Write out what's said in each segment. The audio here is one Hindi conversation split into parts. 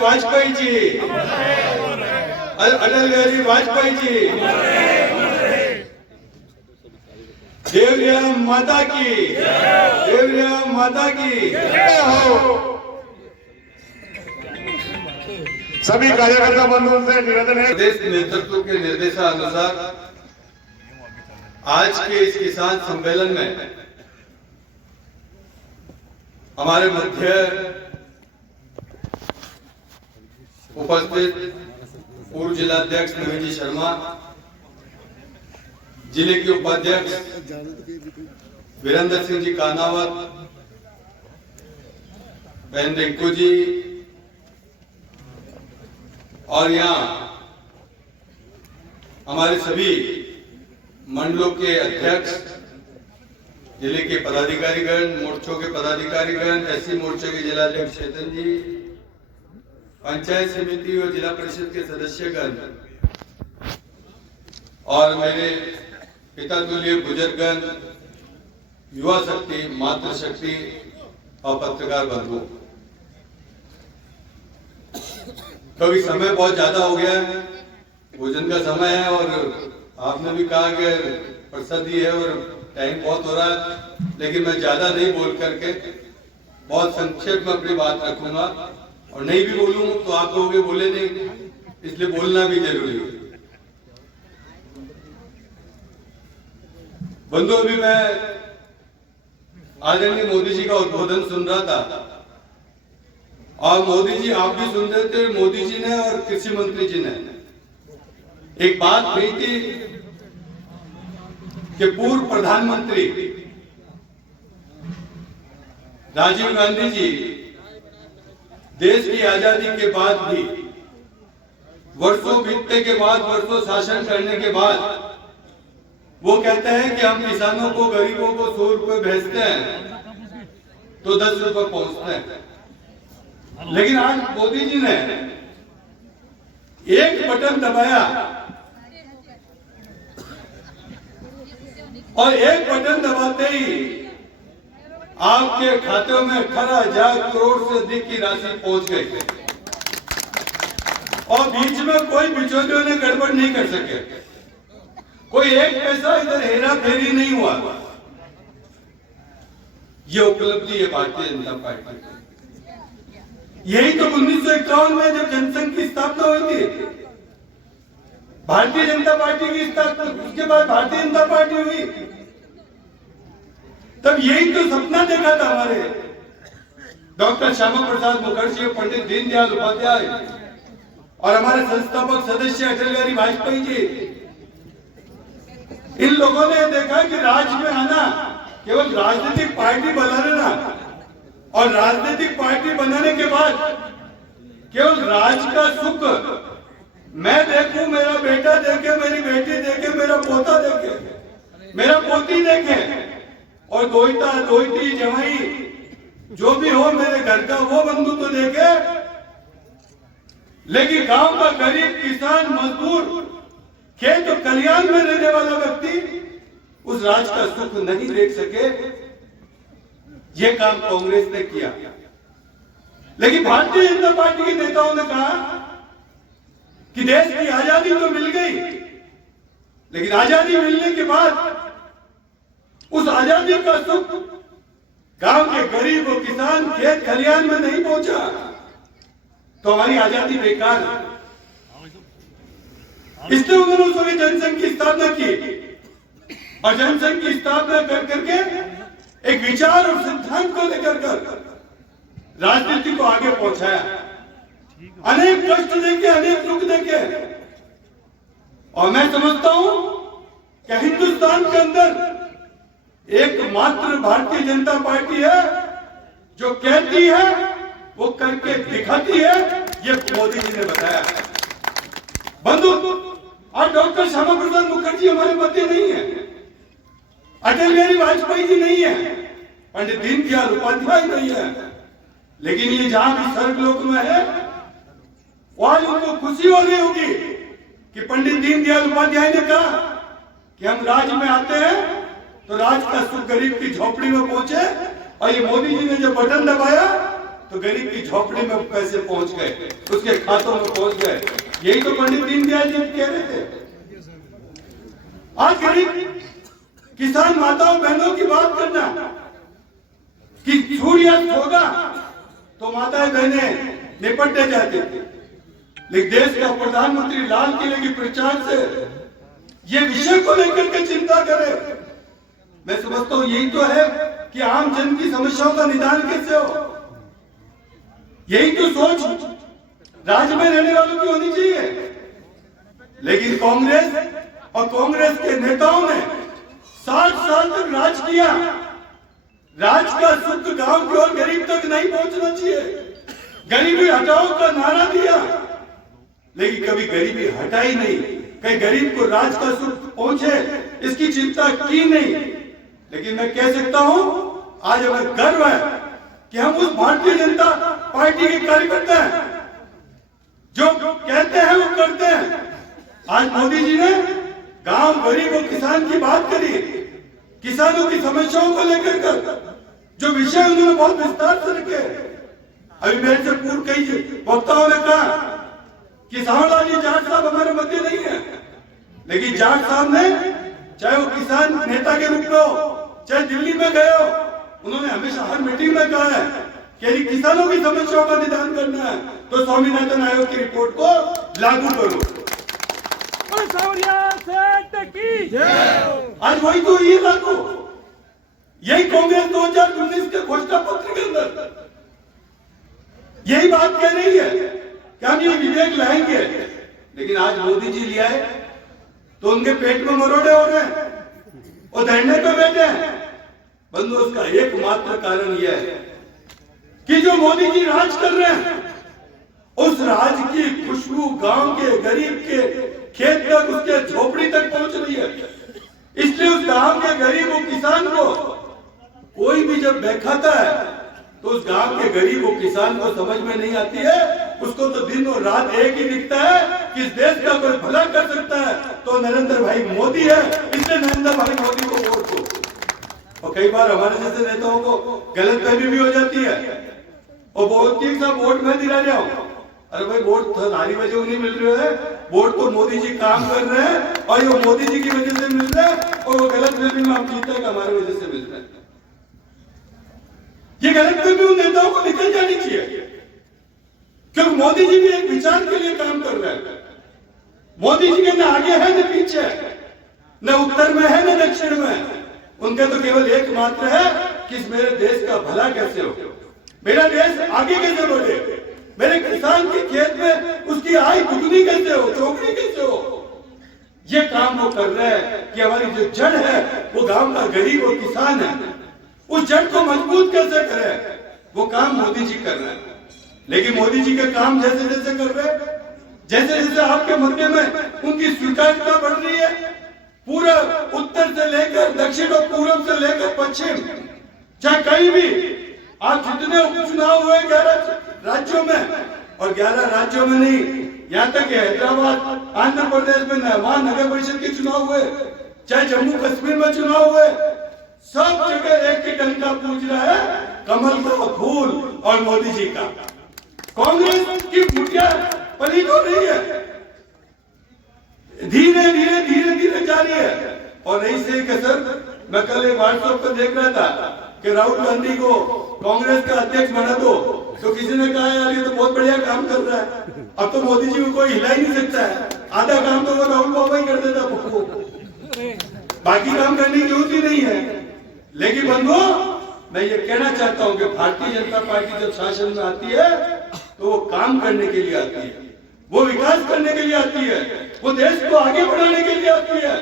वाजपेयी जी, अटल बिहारी वाजपेयी जी, देवरिया माता की, देवरिया माता की। सभी कार्यकर्ता बंधुओं से निवेदन है, प्रदेश नेतृत्व के निर्देशानुसार आज के इस किसान सम्मेलन में हमारे मध्य उपस्थित पूर्व जिलाध्यक्ष नवीन जी शर्मा, जिले के उपाध्यक्ष वीरेंद्र सिंह जी कानावत, बहन रिंकू जी, और यहाँ हमारे सभी मंडलों के अध्यक्ष, जिले के पदाधिकारीगण, मोर्चों के पदाधिकारीगण, एससी मोर्चे के जिलाध्यक्ष चेतन जी, पंचायत समिति और जिला परिषद के सदस्यगण, और मेरे पिता तुल्य बुजुर्गगण, युवा शक्ति, मातृशक्ति और पत्रकार बंधु। कभी समय बहुत ज्यादा हो गया है, भोजन का समय है, और आपने भी कहा कि प्रसादी है और टाइम बहुत हो रहा है, लेकिन मैं ज्यादा नहीं बोल करके बहुत संक्षेप में अपनी बात रखूंगा, और नहीं भी बोलूंगा तो आप लोग बोले नहीं, इसलिए बोलना भी जरूरी है। बंधु, अभी मैं आदरणीय मोदी जी का उद्बोधन सुन रहा था, और मोदी जी आप भी सुन रहे थे, मोदी जी ने और कृषि मंत्री जी ने एक बात कही थी कि पूर्व प्रधानमंत्री राजीव गांधी जी देश की आजादी के बाद भी, वर्षों बीतने के बाद, वर्षों शासन करने के बाद, वो कहते हैं कि हम किसानों को, गरीबों को 100 रुपए भेजते हैं तो 10 रुपए पहुंचते हैं। लेकिन आज मोदी जी ने एक बटन दबाया और एक बटन दबाते ही आपके खाते में 18,000 करोड़ से अधिक की राशि पहुंच गई, और बीच में कोई बिचौलियों ने गड़बड़ नहीं कर सके, कोई एक पैसा इधर हेरा फेरी नहीं हुआ। ये उपलब्धि है भारतीय जनता पार्टी। यही तो 1951 में जब जनसंघ की स्थापना हुई थी, भारतीय जनता पार्टी की स्थापना, उसके बाद भारतीय जनता पार्टी हुई, तब यही तो सपना देखा था हमारे डॉक्टर श्यामा प्रसाद मुखर्जी, पंडित दीनदयाल उपाध्याय और हमारे संस्थापक सदस्य अटल बिहारी वाजपेयी जी। इन लोगों ने देखा कि राज्य में आना केवल राजनीतिक पार्टी बना लेना, और राजनीतिक पार्टी बनाने के बाद केवल राज का सुख मैं देखूं, मेरा बेटा देखे, मेरी बेटी देखे, मेरा पोता देखे, मेरा पोती देखे, और दोहिता, दोहिती, जवाई जो भी हो मेरे घर का, वो बंधु तो देखे, लेकिन गांव का गरीब, किसान, मजदूर, खेत तो कल्याण में रहने वाला व्यक्ति उस राज का सुख नहीं देख सके। ये काम कांग्रेस ने किया। लेकिन भारतीय जनता पार्टी के नेताओं ने कहा कि देश की आजादी तो मिल गई, लेकिन आजादी मिलने के बाद उस आजादी का सुख गांव के गरीब और किसान, खेत खलियान में नहीं पहुंचा, तो हमारी आजादी बेकार है। इसलिए उन्होंने सभी जनसंघ की स्थापना की, और जनसंघ की स्थापना कर करके एक विचार और सिद्धांत को लेकर राजनीति को आगे पहुंचाया, अनेक कष्ट देके, अनेक दुख देके। और मैं समझता हूं कि हिंदुस्तान के अंदर एकमात्र भारतीय जनता पार्टी है जो कहती है वो करके दिखाती है। ये मोदी जी ने बताया। बंधु, और डॉक्टर श्यामा प्रसाद मुखर्जी हमारे मध्य नहीं है, अटल बिहारी वाजपेयी जी नहीं है, पंडित दीनदयाल उपाध्याय नहीं है, लेकिन ये जहां भी स्वर्गलोक में है, वहां उनको खुशी हो रही होगी कि पंडित दीनदयाल उपाध्याय ने कहा कि हम राज्य में आते हैं तो राज का सुख गरीब की झोपड़ी में पहुंचे, और ये मोदी जी ने जो बटन दबाया तो गरीब की झोपड़ी में पैसे पहुंच गए, उसके खातों में पहुंच गए। यही तो पंडित दीनदयाल जी कह रहे थे। आज गरीब किसान माताओं बहनों की बात करना कि सूर्यास्त होगा तो माताएं बहनें निपटने जाती थी, लेकिन देश का प्रधानमंत्री लाल किले की प्रचार से ये विषय को लेकर के चिंता करे। मैं समझता हूं यही तो है कि आम जन की समस्याओं का निदान कैसे हो। यही तो सोच राज्य में रहने वालों की होनी चाहिए। लेकिन कांग्रेस और कांग्रेस के नेताओं ने 60 साल तक राज किया। राज का सुख गांव की ओर गरीब तक नहीं पहुंचना चाहिए। गरीबी हटाओ का नारा दिया, लेकिन कभी गरीबी हटाई नहीं। कहीं गरीब को राज का सुख पहुंचे इसकी चिंता की नहीं। लेकिन मैं कह सकता हूं आज हमें गर्व है कि हम उस भारतीय जनता पार्टी के कार्यकर्ता हैं जो कहते हैं वो करते हैं। आज मोदी जी ने गांव गरीब और किसान की बात करी, किसानों की समस्याओं को लेकर कर जो विषय उन्होंने बहुत विस्तार से रखे। अभी मेरे से पूर्व कई वक्ताओं ने कहा कि सावलाल जी जाट साहब हमारे मध्य नहीं है, लेकिन जाट साहब ने चाहे वो किसान नेता के रूप में हो, चाहे दिल्ली में गए हो, उन्होंने हमेशा हर मीटिंग में कहा है कि किसानों की समस्याओं का निदान करना है तो स्वामीनाथन आयोग की रिपोर्ट को लागू करो। आज वही तो ये लागू, यही कांग्रेस 2019 के घोषणा पत्र के अंदर यही बात कह रही है कि हम ये विधेयक लाएंगे। लेकिन आज मोदी जी ले आए तो उनके पेट में मरोड़े हो रहे हैं और धरने पे बैठे हैं। बंधु, उसका एकमात्र कारण यह है कि जो मोदी जी राज कर रहे हैं उस राज की खुशबू गांव के गरीब के खेत तक, उसके झोपड़ी तक पहुंच रही है। इसलिए उस गांव के गरीब और किसान को कोई भी जब बहकाता है तो उस गांव के गरीब और किसान को समझ में नहीं आती है। उसको तो दिन और रात एक ही दिखता है कि इस देश का कोई भला कर सकता है तो नरेंद्र भाई मोदी है, इसलिए नरेंद्र भाई मोदी को वोट दो। और कई बार हमारे जैसे नेताओं को गलतफहमी भी हो जाती है और बहुत ही सब वोट मैं दिला रहा हूं। अरे भाई वोट हमारी वजह नहीं मिल रही है, वोट तो मोदी जी काम कर रहे हैं और ये मोदी जी की वजह से मिल रहा है और वो गलतफहमी में हम जीते हैं हमारी वजह से मिल रहा है। ये गलतफहमी उन नेताओं को निकल जानी चाहिए, क्योंकि मोदी जी भी एक विचार के लिए काम कर रहे हैं। मोदी जी के न आगे है न पीछे, न उत्तर में है न दक्षिण में। उनका तो केवल एकमात्र है कि मेरे देश का भला कैसे हो, मेरा देश आगे कैसे बढ़े, मेरे किसान के खेत में उसकी आय दुगनी कैसे हो, चौगुनी कैसे हो। ये काम वो कर रहे हैं कि हमारी जो जड़ है वो गांव का गरीब और किसान है, उस जड़ को मजबूत कैसे करें, वो काम मोदी जी कर रहे हैं। लेकिन मोदी जी के काम जैसे जैसे कर रहे हैं, जैसे जैसे आपके मध्य में उनकी स्वीकार्यता बढ़ रही है, पूरा उत्तर से लेकर दक्षिण और पूर्व से लेकर पश्चिम, चाहे कहीं भी आप जितने उपचुनाव हुए 11 राज्यों में, और 11 राज्यों में नहीं, यहाँ तक हैदराबाद आंध्र प्रदेश में वहां नगर परिषद के चुनाव हुए, चाहे जम्मू कश्मीर में चुनाव हुए, सब जगह एक ही डंका पूछ रहा है, कमल का फूल और मोदी जी का। कांग्रेस की फुटिया पलीत हो रही है, धीरे धीरे धीरे धीरे जा रही है। और नहीं से कसर, मैं कल एक व्हाट्सएप पर देख रहा था कि राहुल गांधी को कांग्रेस का अध्यक्ष बना दो, तो किसी ने कहा यार ये तो बहुत बढ़िया काम कर रहा है, अब तो मोदी जी को कोई हिला ही नहीं सकता है, आधा काम तो वो राहुल बाबा ही कर देता, बाकी काम करने की जरूरत ही नहीं है। लेकिन बंधुओं, मैं ये कहना चाहता हूं कि भारतीय जनता पार्टी जब शासन में आती है तो वो काम करने के लिए आती है, वो विकास करने के लिए आती है, वो देश को आगे बढ़ाने के लिए आती है।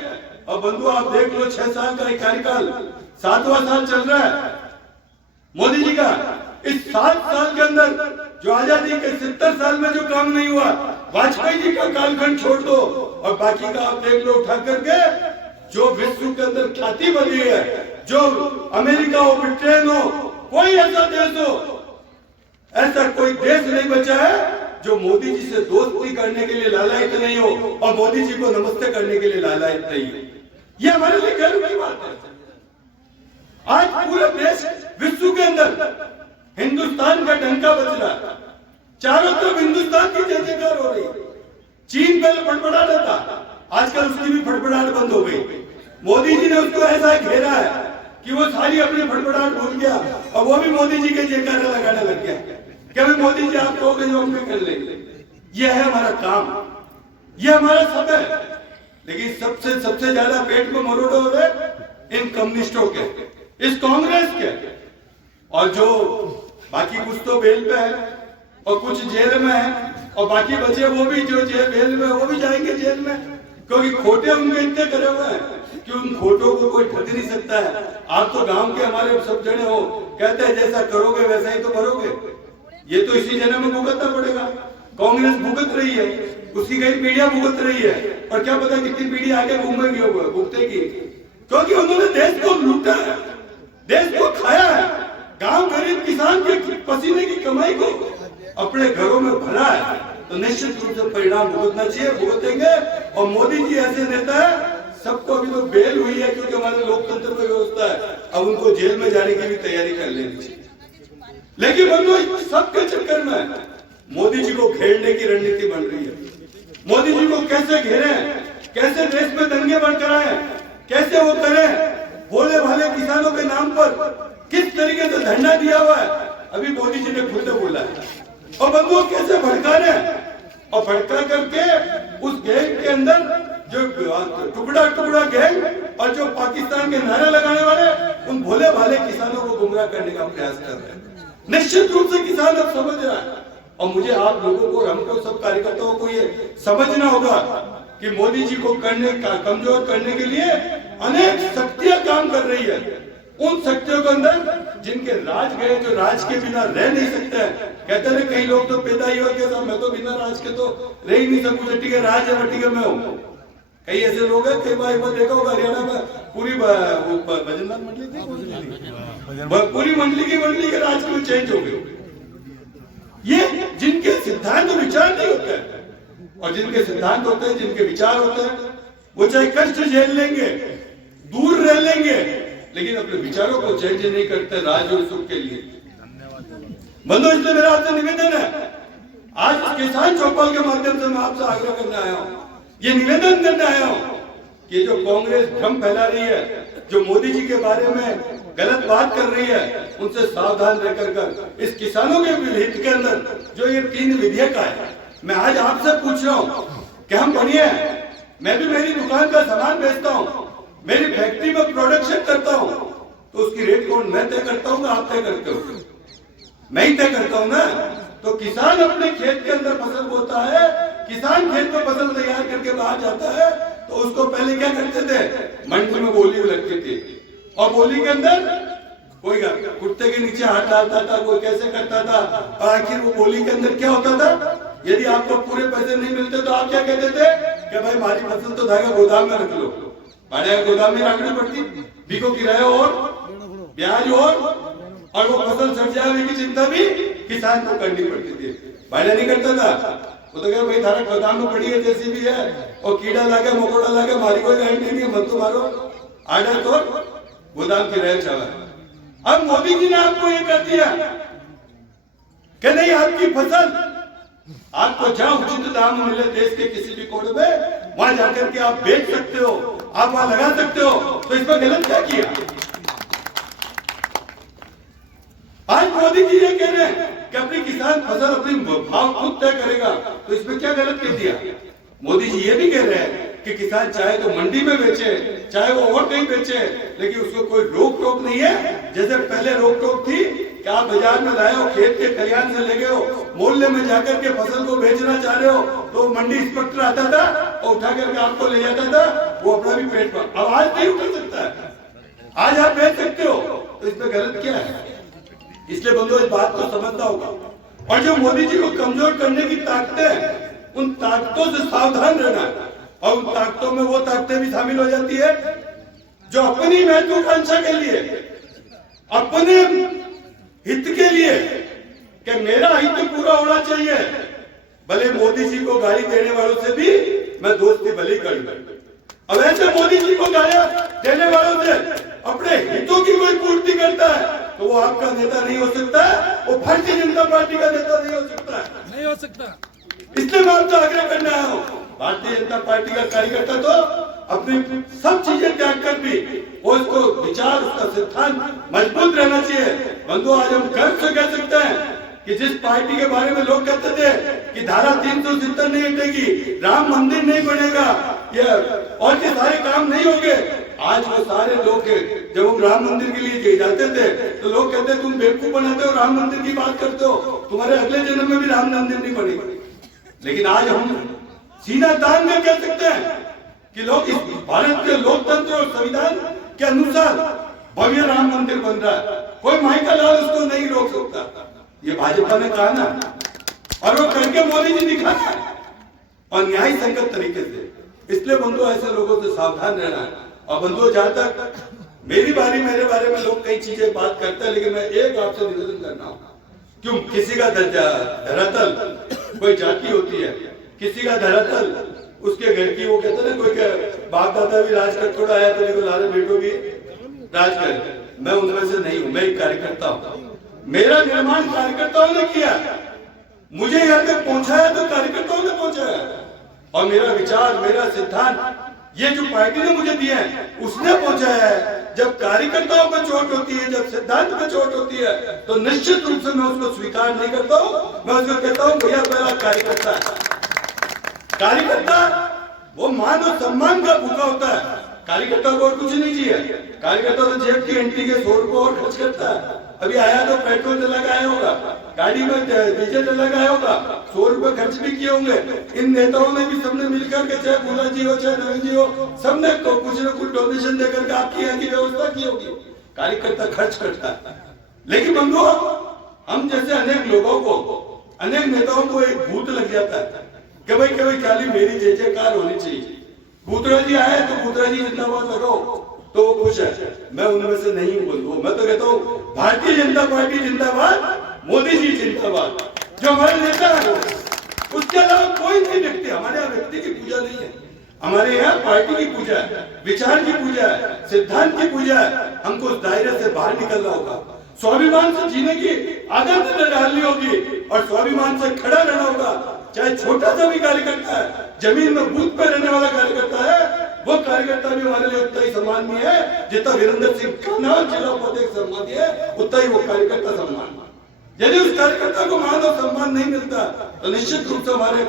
और बंधु आप देख लो 6 साल का एक कार्यकाल, 7वां साल चल रहा है मोदी जी का। इस 7 साल के अंदर जो आजादी के 70 साल में जो काम नहीं हुआ, वाजपेयी जी का कालखंड छोड़ दो और बाकी का आप देख लो उठा करके, जो विश्व के अंदर ख्याति बनी है, जो अमेरिका हो, ब्रिटेन हो, कोई ऐसा देश हो, ऐसा कोई देश नहीं बचा है जो मोदी जी से दोस्ती करने के लिए लालायित नहीं हो और मोदी जी को नमस्ते करने के लिए लालायित नहीं हो। ये हमारे लिए गर्व की बात है। आज पूरे देश विश्व के अंदर हिंदुस्तान का डंका बज रहा है, चारों तरफ हिंदुस्तान की जय जयकार हो रही है। चीन पहले फड़फड़ाता था, आजकल उसकी भी फड़फड़ाहट बंद हो गई। मोदी जी ने उसको ऐसा घेरा है कि वो सारी अपनी फड़फड़ाहट भूल गया और वो भी मोदी जी के जयकारा लगाने लग गया कि भाई मोदी जी आप कहोगे जो हम भी कर लेंगे। ये है हमारा काम, ये हमारा सब है। लेकिन सबसे ज्यादा पेट में मरोड़े हो रहे इन कम्युनिस्टों के, इस कांग्रेस के, और जो बाकी कुछ तो बेल पे है और कुछ जेल में है और बाकी बचे वो भी जो जेल में वो भी जाएंगे जेल में, क्योंकि खोटे उनके इतने करे हुए हैं कि उन खोटों को कोई ठग नहीं सकता है। आप तो गांव के हमारे सब जने हो, कहते हैं जैसा करोगे वैसा ही तो भरोगे। ये तो इसी जन्म में भुगतना पड़ेगा। कांग्रेस भुगत रही है, उसकी कई पीढ़ियां भुगत रही है, और क्या पता कितनी पीढ़ी आगे घूमेगी भुगतेगी, क्योंकि उन्होंने देश को लूटा है, देश को खाया है, गांव गरीब किसान के पसीने की कमाई को अपने घरों में भरा है। तो निश्चित रूप से परिणाम भुगतना चाहिए, भुगतेंगे। और मोदी जी ऐसे नेता है, सबको अभी तो बेल हुई है क्योंकि हमारे लोकतंत्र में व्यवस्था है, अब उनको जेल में जाने की भी तैयारी कर लेनी चाहिए। लेकिन बंधु सबके चक्कर में मोदी जी को घेरने की रणनीति बन रही है। मोदी जी को कैसे घेरे, कैसे देश में दंगे बरकराए, कैसे वो करें, भोले भाले किसानों के नाम पर किस तरीके से धरना दिया हुआ है, अभी मोदी जी ने खुद बोला है। और बंधुओं कैसे भड़का रहे, और भड़का करके उस गैंग के अंदर जो टुकड़ा गैंग और जो पाकिस्तान के नारे लगाने वाले उन भोले भाले किसानों को गुमराह करने का प्रयास कर रहे हैं। निश्चित रूप से किसान अब समझ रहा है, और मुझे आप लोगों को, हमको, सब कार्यकर्ताओं को ये समझना होगा कि मोदी जी को कमजोर करने के लिए अनेक शक्तियां काम कर रही है। उन शक्तियों के अंदर जिनके राज गए, जो राज के बिना रह नहीं सकते हैं। कहते हैं कई लोग तो पैदा ही हो गए, मैं तो बिना राज के तो रह ही नहीं सकूं, ठीक है राज है ठीक है मैं हूँ। कई ऐसे लोग हैं, कई बार देखा होगा हरियाणा में पूरी भजनलाल मंडली थी, पूरी मंडली के राज में चेंज हो गए। ये जिनके सिद्धांत और विचार नहीं होते हैं, और जिनके सिद्धांत होते हैं, जिनके विचार होते हैं, वो चाहे कष्ट झेल लेंगे, दूर रह लेंगे, लेकिन अपने विचारों को चेंज नहीं करते राज और सुख के लिए। बंधु इसलिए मेरा आपसे निवेदन है, आज किसान चौपाल के माध्यम से मैं आपसे आग्रह करने आया हूँ, ये निवेदन करने आया हूँ कि जो कांग्रेस भ्रम फैला रही है, जो मोदी जी के बारे में गलत बात कर रही है, उनसे सावधान रहकर इस किसानों के हित के अंदर जो ये 3 विधेयक आए, मैं आज आपसे पूछ रहा हूँ कि हम बढ़िया हैं, मैं भी मेरी दुकान का सामान बेचता हूँ, मेरी फैक्ट्री में प्रोडक्शन करता हूँ, तो उसकी रेट कौन, मैं तय करता हूँ, आप तय करते हो? मैं ही तय करता हूँ ना। तो किसान अपने खेत के अंदर फसल बोता है, किसान खेत में फसल तैयार करके बाहर जाता है, तो उसको पहले क्या करते थे, मंडी में बोली लगती थी, और बोली के अंदर कोई कुत्ते के नीचे हाथ डालता था, कोई कैसे करता था, और आखिर वो बोली के अंदर क्या होता था, यदि आपको पूरे पैसे नहीं मिलते तो आप क्या कहते थे कि भाई हमारी फसल तो धागा गोदाम में रख लो, भाड़ा गोदाम में रखनी पड़ती, बिको किराया और ब्याज और वो फसल सड़ जाने की चिंता भी किसान को करनी पड़ती थी। भाड़ा नहीं करता था, वो तो क्या भाई धारा गोदाम में पड़ी है, जैसी भी है, और कीड़ा लागे मकोड़ा लागे हमारी कोई गारंटी नहीं है, मत तो मारो आर्डर तो गोदाम किराया चावा। अब मोदी जी ने आपको ये कर दिया कि नहीं, आपकी फसल आपको जहां उचित दाम मिले देश के किसी भी कोने में, वहां जाकर के आप बेच सकते हो, आप वहां लगा सकते हो, तो इस पर गलत क्या किया? आज मोदी जी ये कह रहे हैं कि अपनी किसान फसल अपनी भाव खुद तय करेगा, तो इसमें क्या गलत कह दिया? मोदी जी ये भी कह रहे हैं कि किसान चाहे तो मंडी में बेचे, चाहे वो और कहीं बेचे, लेकिन उसको कोई रोक टोक नहीं है। जैसे पहले रोक टोक थी कि आप बाजार में लाए हो, खेत के खलिहान से ले गए हो, मोहल्ले में जाकर के फसल को बेचना चाह रहे हो, तो मंडी इंस्पेक्टर आता था और उठा करके आपको ले जाता था, वो अपना भी पेट पर। अब आज नहीं उठा सकता है, आज आप बेच सकते हो, तो इसमें गलत क्या है? इसलिए बंधु इस बात को समझना होगा, और जो मोदी जी को कमजोर करने की ताकतें, उन ताकतों से सावधान रहना है। और उन ताकतों में वो ताकतें भी शामिल हो जाती है जो अपनी महत्वाकांक्षा के लिए, अपने हित के लिए, कि मेरा हित पूरा होना चाहिए, भले मोदी जी को गाली देने वालों से भी मैं दोस्ती भले कर लूं। अब ऐसे मोदी जी को गालियां देने वालों से अपने हितों की कोई पूर्ति करता है, तो वो आपका नेता नहीं हो सकता, वो भारतीय जनता पार्टी का नेता नहीं हो सकता, नहीं हो सकता। इसलिए मैं आपसे आग्रह करने आया हूँ। भारतीय जनता पार्टी का कार्यकर्ता तो अपनी सब चीजें त्याग कर भी वो उसको विचार, उसका सिद्धांत मजबूत रहना चाहिए। बंधु, आज हम गर्व से कह सकते हैं कि जिस पार्टी के बारे में लोग कहते थे कि धारा 370 नहीं हटेगी, राम मंदिर नहीं बनेगा, ये और के सारे काम नहीं होंगे, आज वो सारे लोग जब हम राम मंदिर के लिए जाते थे तो लोग कहते तुम बेवकूफ बनाते हो, राम मंदिर की बात करते हो, तुम्हारे अगले जन्म में भी राम मंदिर नहीं बनेगा। लेकिन आज हम सीना तान कर कह सकते हैं कि लोग इस भारत के लोकतंत्र और संविधान के अनुसार भव्य राम मंदिर बन रहा है, कोई माई का लाल उसको नहीं रोक सकता। ये भाजपा ने कहा ना, और वो करके मोदी जी दिखाया और न्याय संगत तरीके से। इसलिए बंधु, ऐसे लोगों से सावधान रहना है। और बंधु, जहां तक मेरी बारी, मेरे बारे में लोग कई चीजें बात करते हैं, लेकिन मैं एक आपसे निवेदन करना हूं, क्यों किसी का धरातल कोई जाति होती है, किसी का धरातल उसके घर की, वो कहते हैं ना, कोई बाप दादा भी राज कर थोड़ा आया तो देखो लारे बेटो भी राज कर। मैं उनमें से नहीं हूं, मैं एक कार्यकर्ता हूं। मेरा निर्माण कार्यकर्ताओं ने किया, मुझे यहाँ तक पहुंचाया तो कार्यकर्ताओं ने पहुंचाया, और मेरा विचार, मेरा सिद्धांत ये जो पार्टी ने मुझे दिया है उसने पहुंचाया है। जब कार्यकर्ताओं पर चोट होती है, जब सिद्धांत पर चोट होती है, तो निश्चित रूप से मैं उसको स्वीकार नहीं करता हूं। मैं उसको कहता हूं भैया पहला कार्यकर्ता है। कार्यकर्ता वो मान और सम्मान का भूखा होता है। कार्यकर्ता को और कुछ नहीं चाहिए। कार्यकर्ता तो जेब की एंट्री के 100 रुपए और खर्च करता है। अभी आया तो पेट्रोल से लगाया होगा, गाड़ी में डीजल से लगाया होगा, 100 रुपए खर्च भी किए होंगे। इन नेताओं ने भी सबने मिलकर के, चाहे भोला जी हो चाहे नवीन जी हो, सबने कुछ न कुछ डोनेशन देकर के आपकी यहाँ की व्यवस्था की होगी। कार्यकर्ता खर्च करता है। लेकिन बंधु, हम जैसे अनेक लोगों को, अनेक नेताओं को एक भूत लग जाता है कि भाई खाली मेरी जय जयकार होनी चाहिए। भूतरा जी आए तो भूतरा जी जिंदाबाद लगाओ तो वो खुश है। मैं उनमें से नहीं हूँ बंधु। मैं तो कहता हूँ भारतीय जनता पार्टी जिंदाबाद, मोदी जी जिंदाबाद। जो हमारे नेता है उसके अलावा कोई नहीं व्यक्ति, हमारे यहाँ व्यक्ति की पूजा नहीं है, हमारे यहाँ पार्टी की पूजा है, विचार की पूजा है, सिद्धांत की पूजा है। हमको उस दायरे से बाहर निकलना होगा, स्वाभिमान से जीने की आदत डालनी होगी और स्वाभिमान से खड़ा रहना होगा। चाहे छोटा सा भी कार्यकर्ता है, जमीन में बूथ पे रहने वाला कार्यकर्ता है, वो कार्यकर्ता भी हमारे लिए उतना ही सम्मानीय है जितना वीरेंद्र सिंह खन्ना जिला उपाध्यक्ष सम्मानीय है, उतना ही वो कार्यकर्ता सम्मान। यदि उस कार्यकर्ता को मान और सम्मान नहीं मिलता तो निश्चित रूप से हमारे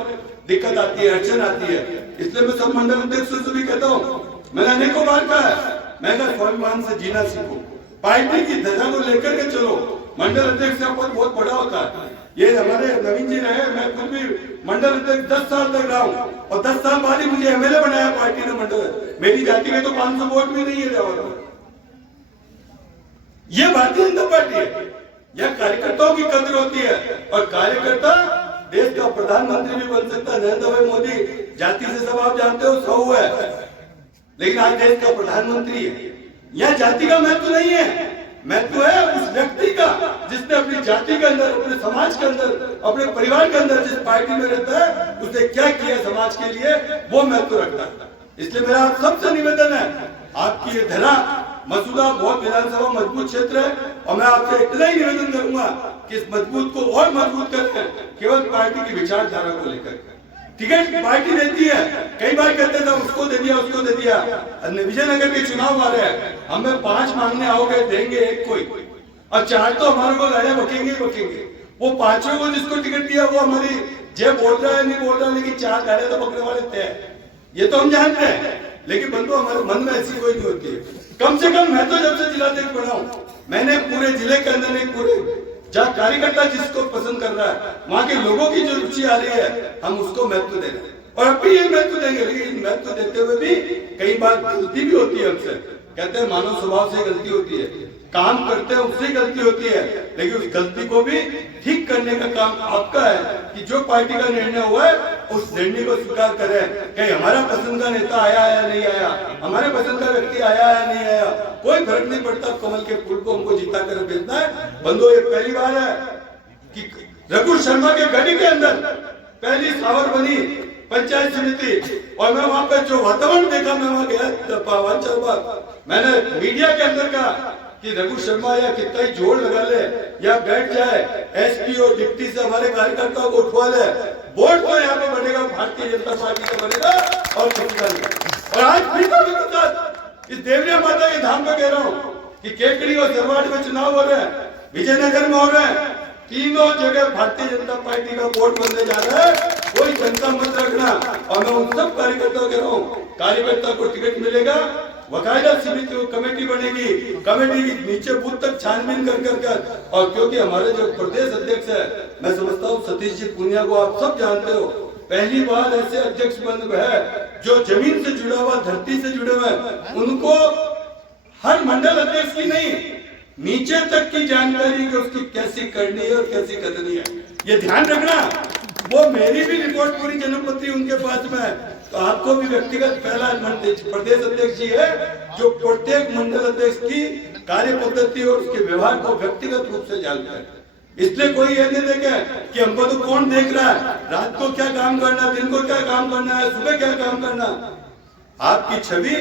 दिक्कत आती है, अड़चन आती है। इसलिए मैं सब मंडल अध्यक्षों से भी कहता हूँ, मैंने अनेकों बार कहा है, मैं स्वाभिमान से जीना सीखूं, पार्टी की ध्वजा को लेकर के चलो। मंडल अध्यक्ष का पद बहुत बड़ा होता है। ये हमारे नवीन जी रहे, मैं खुद भी मंडल अध्यक्ष 10 साल तक रहा हूँ और 10 साल बाद ही मुझे एमएलए बनाया पार्टी ने मंडल। मेरी जाति में तो 500 वोट भी नहीं है। ये भारतीय जनता पार्टी है, यह कार्यकर्ताओं की कदर होती है। और कार्यकर्ता देश का प्रधानमंत्री भी बन सकता है। नरेंद्र भाई मोदी जाति से सब आप जानते हो 100 है, लेकिन आज देश का प्रधानमंत्री है। यह जाति का महत्व नहीं है, महत्व है उस व्यक्ति का जिसने अपनी जाति के अंदर, अपने समाज के अंदर, अपने परिवार के अंदर जिस पार्टी में रहता है उसने क्या किया समाज के लिए, वो महत्व रखता है। इसलिए मेरा आप सबसे निवेदन है, आपकी ये धरा मसूदा बहुत विधानसभा मजबूत क्षेत्र है और मैं आपसे इतना ही निवेदन करूंगा कि इस मजबूत को और मजबूत करके केवल पार्टी की विचारधारा को लेकर। टिकट पार्टी देती है, कई बार कहते थे उसको दे दिया उसको दे दिया। विजयनगर के चुनाव आ रहे हैं, हमें 5 मांगने आओगे देंगे एक कोई, और 4 तो हमारे को गाड़ियां बकेंगे ही बकेंगे। वो 5 को जिसको टिकट दिया वो हमारी जेब बोल रहा है नहीं बोल रहा, लेकिन 4 गाड़ियां तो पकड़ने वाले थे, ये तो हम जानते हैं। लेकिन बंधु, हमारे मन में ऐसी कोई नहीं होती है। कम से कम मैं तो जब से जिलाध्यक्ष बना हूं, मैंने पूरे जिले के अंदर एक पूरे जहाँ कार्यकर्ता जिसको पसंद कर रहा है, वहां के लोगों की जो रुचि आ रही है, हम उसको महत्व दे रहे हैं और अब भी ये महत्व देंगे। लेकिन महत्व देते हुए भी कई बार गलती भी होती है हमसे। कहते हैं मानव स्वभाव से गलती होती है, काम करते हैं उससे गलती होती है, लेकिन उस गलती को भी ठीक करने का काम आपका है कि जो पार्टी का निर्णय हुआ है उस निर्णय को स्वीकार करें। कहीं हमारा पसंद का नेता आया या नहीं आया, हमारे पसंद का व्यक्ति आया या नहीं आया, कोई फर्क नहीं पड़ता। कमल के फूल को हमको जिता कर भेजना है। बंधु, ये पहली बार है कि रघु शर्मा के गढ़ी के अंदर पहली सावर बनी पंचायत समिति, और मैं वहां पे जो वातावरण देखा, मैं वहां गया 5 बार, मैंने मीडिया के अंदर का कि रघु शर्मा या कितना ही जोर लगा ले या बैठ जाए, एसपी और डिप्टी से हमारे कार्यकर्ताओं को उठवा ले, वोट तो यहाँ पे बढ़ेगा, भारतीय जनता पार्टी का बनेगा और किसका नहीं। और आज फिर के साथ इस देवरिया माता के धाम में कह रहा हूँ कि केकड़ी और सरवाड़ में चुनाव हो रहे हैं, विजयनगर में हो रहे हैं, तीनों जगह भारतीय जनता पार्टी का वोट बनने जा रहा है। कोई चिंता मत रखना। और मैं उन सब कार्यकर्ताओं कह रहा हूँ, कार्यकर्ता को टिकट मिलेगा, वकायदा समिति कमेटी बनेगी, कमेटी के नीचे बूथ तक छानबीन कर। और क्योंकि हमारे जो प्रदेश अध्यक्ष है, मैं समझता हूँ सतीश जी पुनिया को आप सब जानते हो, पहली बार ऐसे अध्यक्ष बन है जो जमीन से जुड़ा हुआ, धरती से जुड़े हुए, उनको हर मंडल अध्यक्ष की नहीं, नीचे तक की जानकारी कि उसकी कैसी करनी है और कैसी करनी है, ये ध्यान रखना। वो मेरी भी रिपोर्ट पूरी जन्मपत्री उनके पास में है, तो आपको भी व्यक्तिगत पहला प्रदेश अध्यक्ष जी है जो प्रत्येक मंडल अध्यक्ष की कार्य पद्धति और उसके व्यवहार को व्यक्तिगत रूप से जानता है। इसलिए कोई ये नहीं देखे कि हमको तो कौन देख रहा है, रात को क्या काम करना, दिन को क्या काम करना है, सुबह क्या काम करना। आपकी छवि,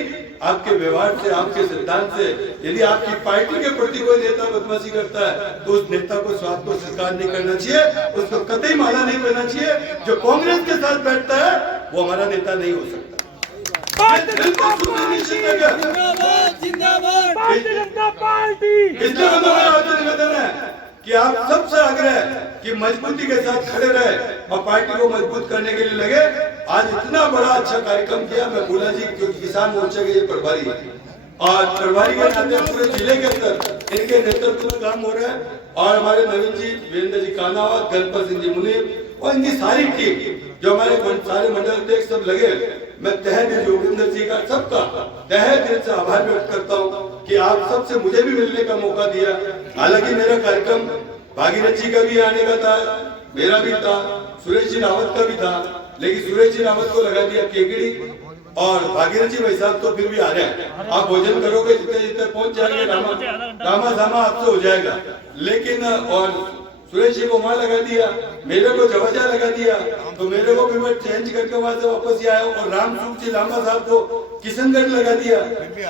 आपके व्यवहार से, आपके सिद्धांत से, यदि आपकी पार्टी के प्रति कोई नेता बदमाशी करता है तो उस नेता को स्वाद को स्वीकार नहीं करना चाहिए, उसको कतई माला नहीं पहनना चाहिए। जो कांग्रेस के साथ बैठता है वो हमारा नेता नहीं हो सकता। इसलिए निवेदन है कि आप सबसे आग्रह कि मजबूती के साथ खड़े रहे और पार्टी को मजबूत करने के लिए लगे। आज इतना बड़ा अच्छा कार्यक्रम किया, मैं भूला जी क्योंकि किसान मोर्चे के ये प्रभारी है और प्रभारी के नाते पूरे जिले के अंदर इनके नेतृत्व में काम हो रहा है। और हमारे नवीन जी, वीरेंद्र जी कानावत, गणपत सिंह जी मुनीम और इनकी सारी टीम जो हमारे सारे मंडल अध्यक्ष सब लगे, मैं तहे दिल जोगिंदर जी का सबका तहे दिल से आभार व्यक्त करता हूँ कि आप सबसे मुझे भी मिलने का मौका दिया। हालांकि मेरा कार्यक्रम भागीरथ जी का भी आने का था, मेरा भी था, सुरेश जी रावत का भी था, लेकिन सुरेश जी रावत को लगा दिया केकड़ी और भागीरथ जी भाई साहब तो फिर भी आ रहे हैं। आप भोजन करोगे जितने जितने पहुंच जाएंगे, रामा धामा आपसे हो जाएगा। लेकिन और सुरेश जी को वहां लगा दिया, मेरे को जवाजा लगा दिया, तो मेरे को भी मैं चेंज करके वहां से वापस ही आया और रामसूख जी लांबा साहब को किशनगढ़ लगा दिया।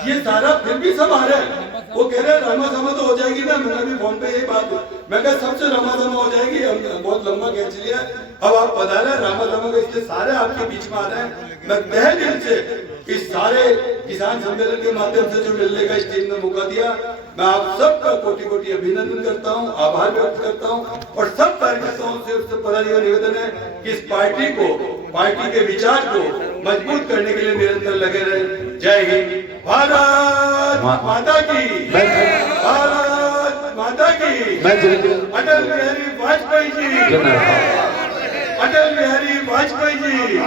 ये सारा फिर भी सब आ रहे हैं। वो कह रहे हैं रामा सामा तो हो जाएगी ना, मैंने भी फोन पे यही बात, मैं कहा सबसे रामा सामा हो जाएगी, हम बहुत लंबा खींच लिया, अब आप बता रहे रामा सामा का, इसलिए सारे आपके बीच में आ रहे हैं। मैं तहे दिल से इस सारे किसान सम्मेलन के माध्यम से जो मिलने का इस टीम ने मौका दिया, मैं आप सबका कोटि कोटि अभिनंदन करता हूं, आभार व्यक्त करता हूं और सब कार्यकर्ताओं से उससे पता निवेदन है कि इस पार्टी को, पार्टी के विचार को मजबूत करने के लिए निरंतर लगे रहे। जय हिंद, भारत माता की, भारत माता की, अटल बिहारी वाजपेयी जी, अटल बिहारी वाजपेयी जी।